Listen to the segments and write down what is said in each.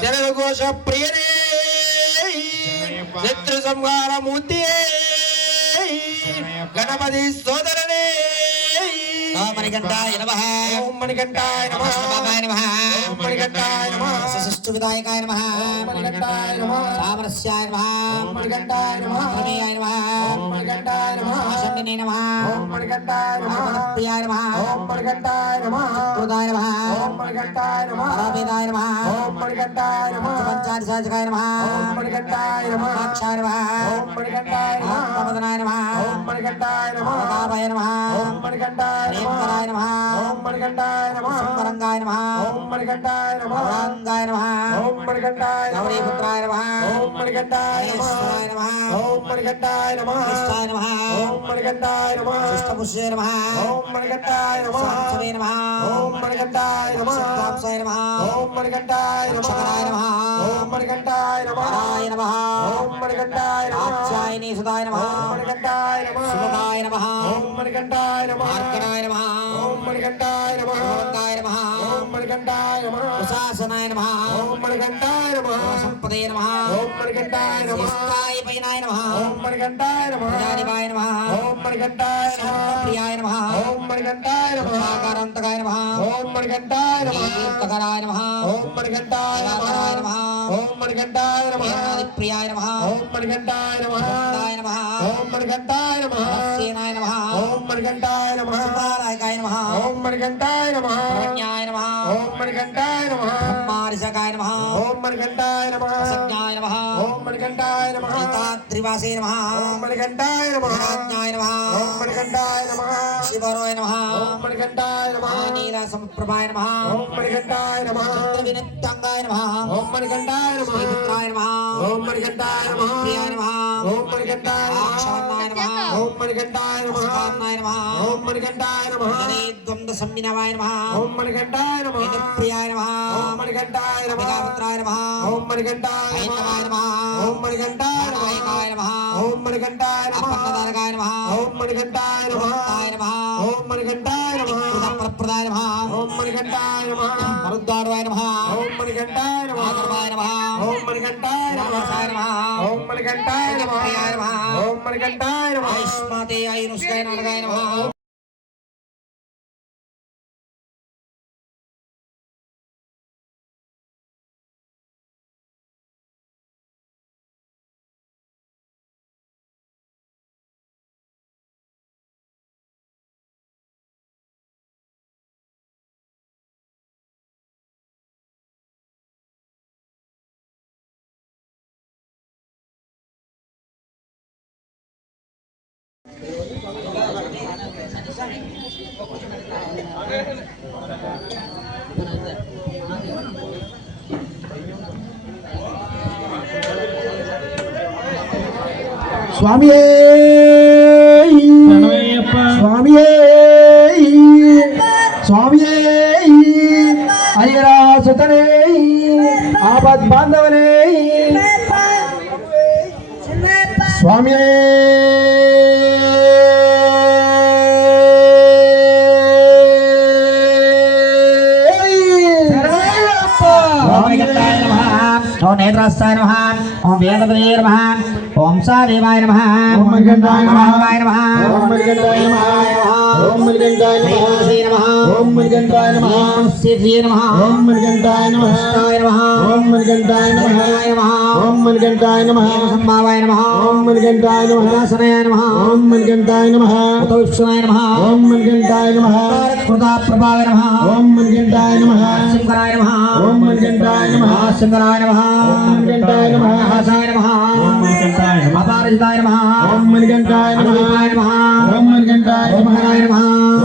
శరణఘోష ప్రియనే శత్రు సంహార మూర్తి గణపతి సోదరనే మణికంఠాయ నమః ఓం మణికంఠాయ నమః బాబాయ నమః ఓం మణికంఠాయ నమః సృష్టి విదాయకాయ నమః మణికంఠాయ నమః సామరస్యాయ నమః ఓం మణికంఠాయ నమః ప్రమేయాయ నమః ఓం మణికంఠాయ నమః శండినే నమః ఓం మణికంఠాయ నమః ప్రియాయ నమః ఓం మణికంఠాయ నమః హృదాయ నమః ఓం మణికంఠాయ నమః పరావేదాయ నమః ఓం మణికంఠాయ నమః పంచాదిశాచకాయ నమః ఓం మణికంఠాయ నమః సాక్షాయ నమః ఓం మణికంఠాయ నమః ఓం మణికంఠాయ నమః ఓం మణికంఠాయ ప్రేమకరాయ నమః ఓం మణికంఠాయ నమః సుందరంగాయ నమః ఓం మణికంఠాయ నమః గౌరాంగాయ నమః ఓం మణికంఠాయ నమః గౌరీపుత్రాయ నమః ఓం మణికంఠాయ నమః ఓం మణికంఠాయ నమః కృష్ణాయ నమః ఓం మణికంఠాయ నమః కృష్ణపుష్యే నమః ఓం మణికంఠాయ నమః సాంసవే నమః ఓం మణికంఠాయ నమః సిద్ధాంసాయ నమః ఓం మణికంఠాయ నమః ఓం మణికంఠాయ నమః వరాయ నమః ఓం మణికంఠాయ నమః కాత్యాయని సుధాయ నమః ఓం మణికంఠాయ నమః సుముఖాయ నమః ఓం మణికంఠాయ నమః మార్కడాయ నమః ఓం మణికంఠాయ నమః భగవంతాయ నమః ఓం మణికంఠాయ నమః ప్రశాసనాయ నమః ఓం మణికంఠాయ నమః సంపదే నమః ఓం మణికంఠాయ నమః స్థాయి పైనాయ నమః ఓం మణికంఠాయ నమః ప్రజానివాయ నమః ఓం మణికంఠాయ నమః ప్రియాయ నమః ఓం మణికంఠాయ నమః ఆకారాంతకాయ నమః ఓం మణికంఠాయ నమః దీప్తకరాయ నమః ఓం మణికంఠాయ నమః నమః ఓం మణికంఠాయ నమః ప్రియాయ నమః ఓం మణికంఠాయ నమః నమః ఓం మణికంఠాయ నమః సేనాయ నమః మణికంఠాయ నమః సుప్రాదాయకాయ నమః ఓం మణికంఠాయ నమః శరణ్యాయ నమః ఓం మణికంఠాయ నమః బ్రహ్మారిషకాయ నమః ఓం మణికంఠాయ నమః సజ్ఞాయ నమః ఓం మణికంఠాయ నమః త్రివాసే నమః ఓం మణికంఠాయ నమః రాజ్ఞాయ నమః ఓం మణికంఠాయ నమః శివరోయ నమః ఓం మణికంఠాయ నమః నీల సంప్రభాయ నమః ఓం మణికంఠాయ నమః వినిత్తంగాయ నమః ఓం మణికంఠాయ నమః శ్రీపుత్రాయ నమః ఓం మణికంఠాయ నమః ప్రియాయ నమః ఓం మణికంఠాయ నమః ఆక్షవన్నాయ నమః ఓం మణికంఠాయ నమః సుఖాన్నాయ నమః ఓం మణికంఠాయ నమః ద్వంద్వ సంవినవాయ నమః ఓం మణికంఠాయ నమః ప్రియాయ నమః ఓం మణికంఠాయ నమః పితాపుత్రాయ నమః ఓం మణికంఠాయ నమః నమః ఓం మణికంఠాయ నమః నాయకాయ నమః ఓం మణికంఠాయ నమః అపన్నదారకాయ నమః ఓం మణికంఠాయ నమః ఓం మణికంఠాయ ప్రదాయ నమః ఓం మణికంఠాయ నమః మరుద్వారాయ నమః ఓం మణికంఠాయ నమః ఆగర్వాయ నమః ఓం మణికంఠాయ నమః రామసాయ నమః ఓం మణికంఠాయ నమః ప్రియాయ నమః ఓం మణికంఠాయ నమః ఆయుష్మాతే ఆయునుష్కాయ నారదాయ నమః స్వామియే స్వామియే స్వామియే అయ్యరా సుతనే ఆపద్ బాంధవనే స్వామియే ఐకత్తాయ నమః. ఓం వేదవే నమః. ఓం సాదేవాయ నమ. ఓం నమః. నమ. ఓం మణికంఠాయ నమః. ఓం మణికంఠాయ నమః. శ్రీ నమ ఓం మణికంఠాయ నమః. శ్రీ నమ ఓం మణికంఠాయ నమః. నమ ఓం మణికంఠాయ నమః. నమ ఓం మణికంఠాయ నమః. సంభావాయ నమ ఓం మణికంఠాయ నమః. ఉపాసనాయ నమ ఓం మణికంఠాయ నమః. ఉత విష్ణువాయ నమ ఓం మణికంఠాయ నమః. కృతా ప్రభావ నమ ఓం మణికంఠాయ నమః. శంకరాయ నమ ఓం మణికంఠాయ నమః. శంకరాయ నమ మణికంఠాయ నమః. హాసాయ నమ మణికంఠాయ నమః. అపారజితాయ నమ ఓం మణికంఠాయ నమః. అనురూపాయ నమ ఓం మణికంఠాయ నమః. ఓంకారాయ నమ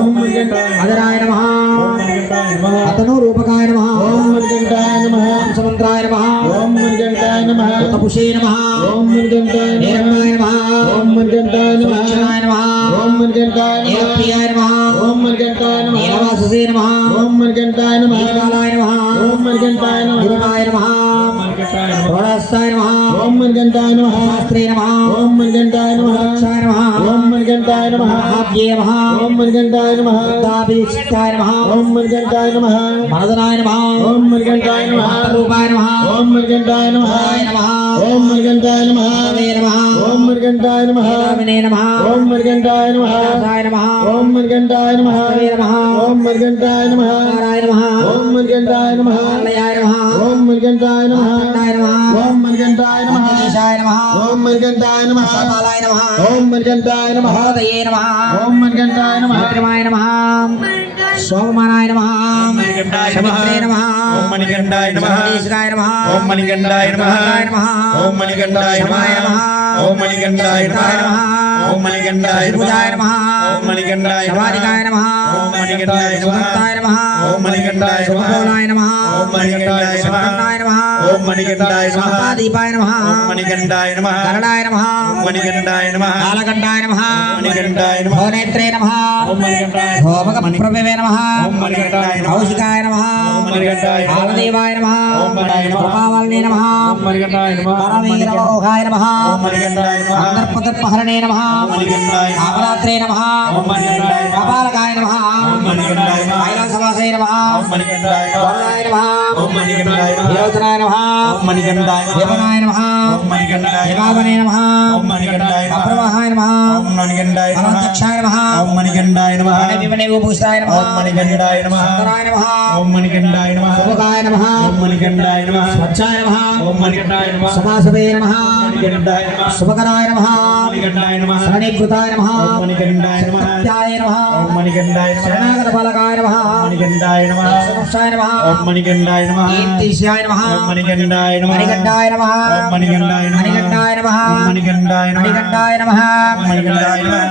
ఓం మణికంఠాయ నమః. అదరాయ నమ ఓం మణికంఠాయ నమః. అతను రూపకాయ నమః ఓం మణికంఠాయ నమః. సమంత్రాయ నమః ఓం మణికంఠాయ నమః. తపుషే నమః ఓం మణికంఠాయ నమః. నీలకాయ నమ ఓం మణికంఠాయ నమః. సుక్షణాయ నమః ఓం మణికంఠాయ నమః. నీలప్రియాయ నమః ఓం మణికంఠాయ నమః. నిరవాససే నమః ఓం మణికంఠాయ నమః. నీలకాలాయ నమః ఓం మణికంఠాయ నమః. నిరుపాయ నమః ప్రోడస్థాయ నమ ఓం మణికంఠాయ నమః. శాస్త్రే నమః ఓం మణికంఠాయ నమః. మోక్షాయ నమ ఓం మణికంఠాయ నమః. మహాభ్యే నమ ఓం మణికంఠాయ నమః. బుద్ధాభిషిక్తాయ నమ ఓం మణికంఠాయ నమః. మనదనాయ నమ ఓం మణికంఠాయ నమః. రూపాయ నమ ఓం మణికంఠాయ నమః. నమ ఓం మణికంఠాయ నమః. నమే నమ ఓం మణికంఠాయ నమః. రామినే నమ ఓం మణికంఠాయ నమః. దాసాయ నమ ఓం మణికంఠాయ నమః. నమే నమ ఓం మణికంఠాయ నమః. నారాయణ నమ ఓం మణికంఠాయ నమః. ఆలయాయ నమ ఓం మణికంఠాయ నమః. నారాయణ నమ ఓం మణికంఠాయ నమః. దేశాయ నమ ఓం మణికంఠాయ నమః. ఓం మణికంఠాయ నమః. మహోదయే నమ ఓం మణికంఠాయ నమః. మంత్రిమాయ నమ సోమమానాయ నమ సమిత్రే నమ ఓం మణికంఠాయ నమః. సర్వేశ్వరాయ నమ ఓం మణికంఠాయ నమః. నమ ఓం మణికంఠాయ నమః. ఓం మణికంఠాయ నమః. ఓం మణికంఠాయ నమః. ఓం మణికంఠాయ నమః. ఓం మణికంఠాయ నమః. ఓం మణికంఠాయ నమః. ఓం మణికంఠాయ నమ ఓం మణికంఠాయ నమః. మహాదీపాయ నమ ఓం మణికంఠాయ నమః. గరుడాయ నమ ఓం మణికంఠాయ నమః. కాలకంఠాయ నమ మణికంఠాయ నమః. భువనేత్రే నమ ఓం మణికంఠాయ భోమక ప్రభవే నమ ఓం మణికంఠాయ నమః. కౌశికాయ నమ ఓం మణికంఠాయ నమః. కాలదేవాయ నమ ఓం మణికంఠాయ నమః. కృపావల్నే నమ ఓం మణికంఠాయ నమః. పరమేరమోహాయ నమ ఓం మణికంఠాయ నమః. అందర్పదర్పహరణే నమ మణికంఠాయ నమః. కామరాత్రే నమ ఓం మణికంఠాయ నమః. కపాలకాయ నమ ఓం మణికంఠాయ నమః. కైలాసవాసాయ నమ ఓం మణికంఠాయ నమః. వరుణాయ నమ ఓం మణికంఠాయ విరోచనాయ నమ నమః. దేవనాయ నమ నమః. దేవావనే నమ నమః. అప్రవాహాయ నమ నమః. అనంతక్షాయ నమ ఓం మణికంఠాయ నమః. విమనే భూషాయ నమ ఓం మణికంఠాయ నమః. సుందరాయ నమ ఓం మణికంఠాయ నమః. శుభకాయ నమ ఓం మణికంఠాయ నమః. స్వచ్ఛాయ నమ ఓం మణికంఠాయ నమః. సమాసవే నమ మణికంఠాయ నమః. శుభకరాయ నమ మణికంఠాయ నమః. శరణీకృతాయ నమ నమః. సత్యాయ నమ నమః. శరణాగత బాలకాయ నమ మణికంఠాయ నమః. సంస్థాయ నమ ఓం మణికంఠాయ నమః. కీర్తిశాయ నమ ఓం మణికంఠాయ నమః. మణికంఠాయ నమ ఓం మణికంఠాయ నమః. మణికంఠాయ నమ ఓం మణికంఠాయ నమః. మణికంఠాయ నమ ఓం మణికంఠాయ నమః.